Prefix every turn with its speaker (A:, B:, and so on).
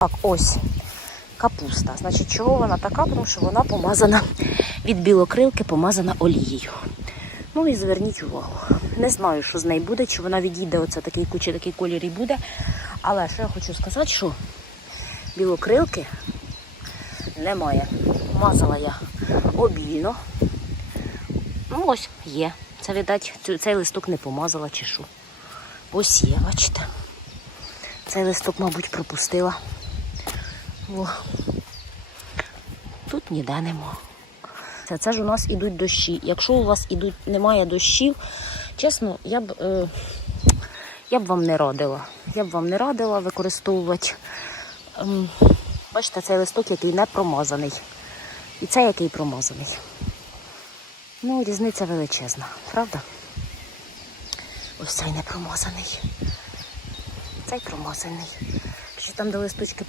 A: Так, ось капуста. Значить, чого вона така? Тому що вона помазана від білокрилки, помазана олією. Ну і зверніть увагу. Не знаю, що з нею буде, чи вона відійде, оце такий куча, такий колір і буде. Але що я хочу сказати, що білокрилки немає. Мазала я обільно. Ну, ось є. Це, видать, цей листок не помазала чи що. Ось є, бачите. Цей листок, мабуть, пропустила. О. Тут ніде нема. Це, це ж у нас ідуть дощі. Якщо у вас ідуть, немає дощів, чесно, я б, е, я б вам не радила. Я б вам не радила використовувати. Ем, бачите, цей листок, який не промазаний. І цей, який промазаний. Ну, різниця величезна, правда? Ось цей не промазаний. Цей промазаний. Чи там, де листочки